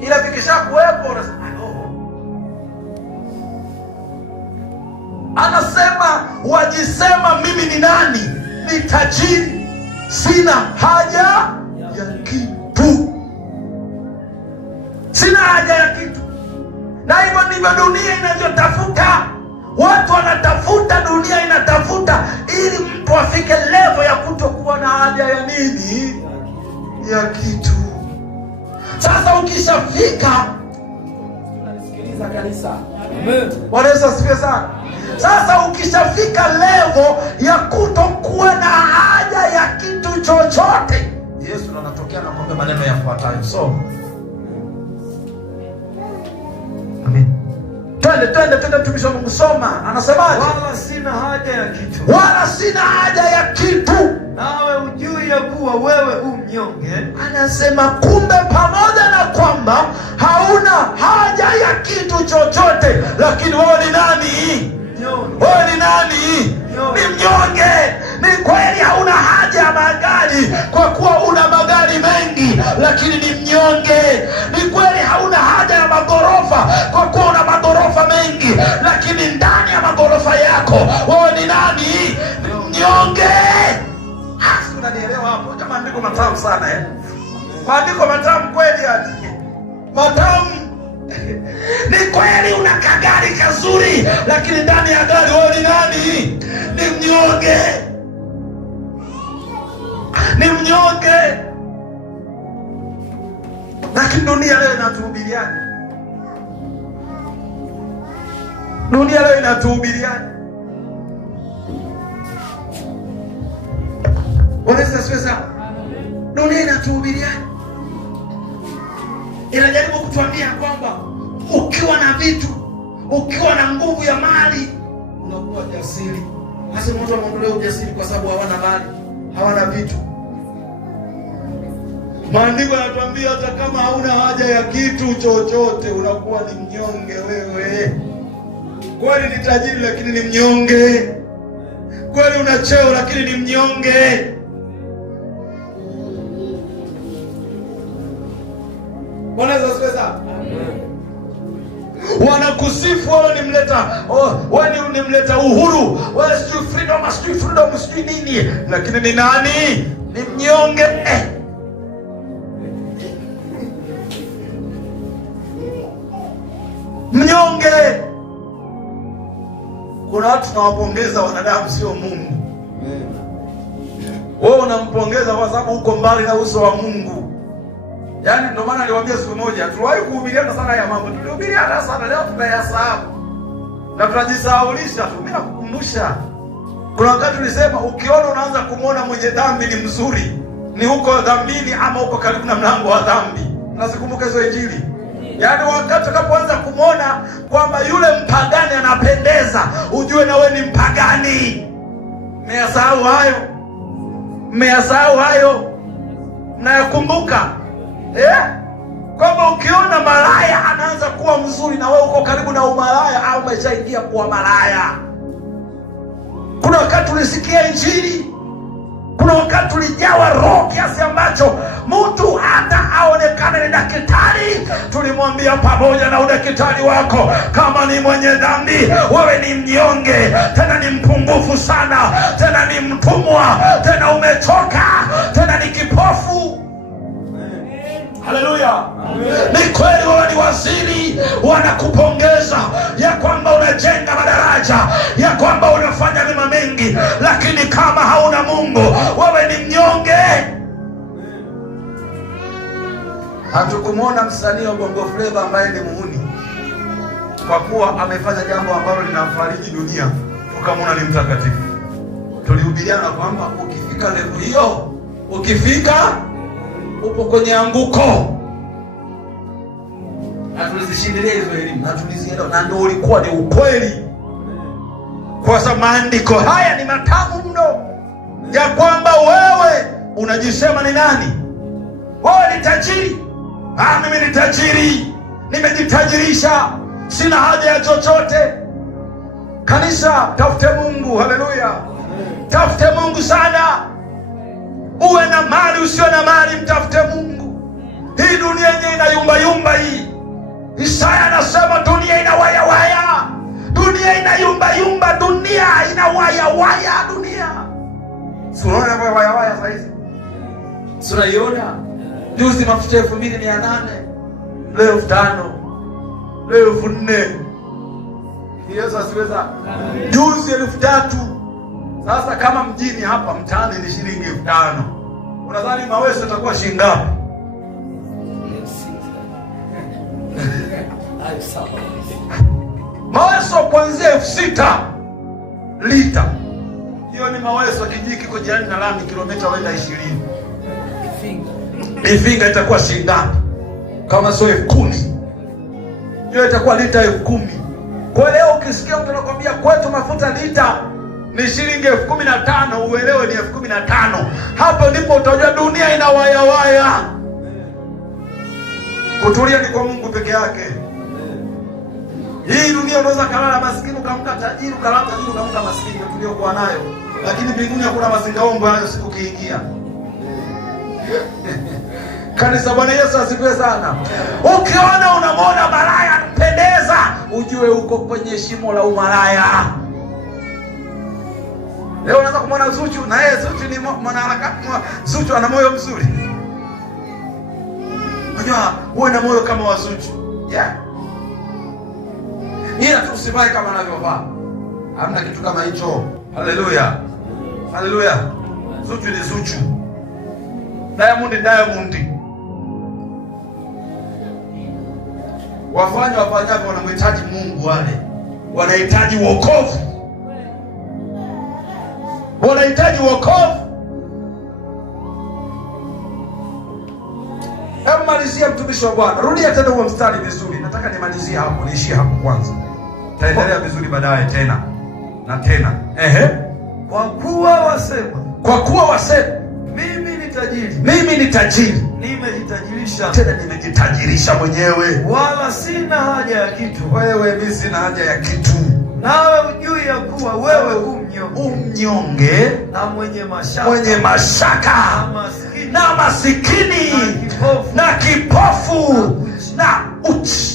ila vikishakuwepo unasema anasema wajisema mimi ni nani? Ni tajiri, sina haja ya kitu, sina haja ya kitu. Na hivyo ndivyo dunia inavyotafuta. Watu wanatafuta, dunia inatafuta ili mtu afike level ya kutokuwa na haja ya nini? Ya kitu. Sasa ukishafika, unanisikiliza kanisa? Amen. Bwana Yesu asifiwe sana. Sasa ukishafika level ya kutokuwa na haja ya kitu chochote, Yesu anatokea na kuambia maneno yafuatayo. So amen. Twende tumisha Mungu, soma. Anasemaje? Wala sina haja ya kitu. Wala sina haja ya kitu. Nawe ujui ya kuwa wewe mnyonge. Anasema kumbe pamoja na kwamba hauna haja ya kitu chochote, lakini wewe ni nani? Mnyonge. Wewe ni nani? Mnyonge. Ni mnyonge. Ni kweli hauna haja ya magari kwa kuwa una magari mengi, lakini ni mnyonge. Ni kweli hauna haja ya magorofa kwa kuwa una magorofa mengi, lakini ndani ya magorofa yako wewe ni nani? Ni mnyonge. Unanielewa hapo? Jamaa, maandiko matamu sana maandiko matamu kweli, hadi matamu. Ni kweli una kagari kazuri, lakini ndani ya gari wewe ni nani? Ni mnyonge. Ni mnyonge. Lakini dunia leo inatuhubiriani. Dunia leo inatuhubiriani. Wanaweza siweza. Dunia inatuhubiriani. Inajaribu kutuambia kwamba ukiwa na vitu, ukiwa na nguvu ya mali, unakuwa jasiri. Hasa mtu anaondolewa ujasiri kwa sababu hawana mali, hawana vitu. Maandiko yanatuambia hata kama hauna haja ya kitu chochote, unakuwa ni mnyonge wewe. Kweli ni tajiri lakini ni mnyonge. Kweli una cheo lakini ni mnyonge. Wanaweza sasa. Wanakusifu wewe ni mleta, wewe ni mleta uhuru, wewe sijui freedom sijui nini, lakini ni nani? Ni mnyonge. Mnyonge. Kuna watu tunawapongeza wanadamu, sio Mungu. Wewe unampongeza kwa sababu uko mbali na uso wa Mungu. Yaani ndio maana niliwaambia siku moja, tuliwahi kuhubiriana sana ya mambo. Tulihubiriana sana, leo tunayasahau. Na tunajisahaulisha tu. Mimi nakukumbusha. Kuna wakati tulisema ukiona unaanza kumuona mwenye dhambi ni mzuri, ni huko dhambini ama huko karibu na mlango wa dhambi. Nazikumbuka hizo Injili. Yaani wakati unapoanza kumuona kwamba yule mpagani anapendeza, ujue na wewe ni mpagani. Mmeyasahau hayo? Mmeyasahau hayo? Mnayakumbuka? Kwamba ukiona malaya anaanza kuwa mzuri, na wewe uko karibu na umalaya au umeshaingia kuwa malaya. Kuna wakati tulisikia Injili, kuna wakati tulijawa roho kiasi ambacho mtu hata aonekane ni daktari, tulimwambia pamoja na udaktari wako, kama ni mwenye dhambi, wewe ni mnyonge, tena ni mpungufu sana, tena ni mtumwa, tena umechoka, tena ni kipofu. Haleluya. Ni kweli wewe ni waziri, wanakupongeza ya kwamba unajenga madaraja, ya kwamba unafanya mema mengi, lakini kama hauna Mungu, wewe ni mnyonge. Hatukumwona msanii wa Bongo Flava ambaye ni muhuni kwa kuwa amefanya jambo ambalo linamfariji dunia, tukamwona ni mtakatifu. Tulihubiriana kwamba ukifika level hiyo, ukifika upo kwenye anguko. Na tulizishindilia hizo elimu, na tulizielewa, na ndio ulikuwa ni ukweli. Kwa sababu maandiko haya ni matamu mno, ya kwamba wewe unajisema ni nani? Wewe ni tajiri. Mimi ni tajiri, nimejitajirisha, sina haja ya chochote. Kanisa, tafute Mungu. Haleluya. Tafute Mungu sana. Uwe na mali, usiwe na mali, mtafute Mungu. Hii dunia yenyewe inayumba yumba hii. Isaya anasema dunia inawayawaya, dunia inayumbayumba, dunia inawayawaya, dunia. Si unaona wayawaya sasa hizi? Si unaiona? Juzi mafuta 2800, leo 5000, leo 4000. Yesu asiweza. Juzi 3000. Sasa kama mjini hapa mtaani ni shilingi 5000. Unadhani maweso yatakuwa shilingi ngapi? Maweso kuanzia 6000 lita. Hiyo ni maweso kijiji kiko jirani na lami kilomita wenda 20. Ifinga itakuwa shilingi ngapi? Kama sio 10,000. Hiyo itakuwa lita 10,000. Kwa leo ukisikia mtu anakuambia kwetu mafuta lita ni shilingi 15,000, uelewe ni 15,000. Hapo ndipo utajua dunia ina waya waya. Kutulia ni kwa Mungu peke yake. Hii dunia unaweza kalala maskini ukamka tajiri, ukalala tajiri ukamka maskini, tuliokuwa nayo. Lakini mbinguni hakuna mazingaombo hayo siku kiingia. Kanisa, Bwana Yesu asifiwe sana. Ukiona unamwona malaya mpendeza, ujue uko kwenye shimo la umalaya. Leo unaweza kumwona Zuchu, na yeye Zuchu ni mwanaharakati. Zuchu ana moyo mzuri. Unajua uwe na moyo kama wa Zuchu. Yeah. Ila tusivae kama anavyovaa. Hamna kitu kama hicho. Haleluya. Haleluya. Zuchu ni Zuchu. Diamond. Wafanyavyo wanamhitaji Mungu wale. Wanahitaji wokovu. Wanahitaji wokovu. Hebu malizia mtumishi wa Bwana. Rudia tena huo mstari vizuri. Nataka nimalizie hapo, niishie hapo kwanza. Taendelea vizuri baadaye tena. Na tena. Kwa kuwa wasema mimi ni tajiri. Nimejitajirisha. Tena nimejitajirisha mwenyewe. Wala sina haja ya kitu. Wewe, mimi sina haja ya kitu. Nawe ujui ya kuwa wewe umnyonge na mwenye mashaka na masikini na kipofu na uchi.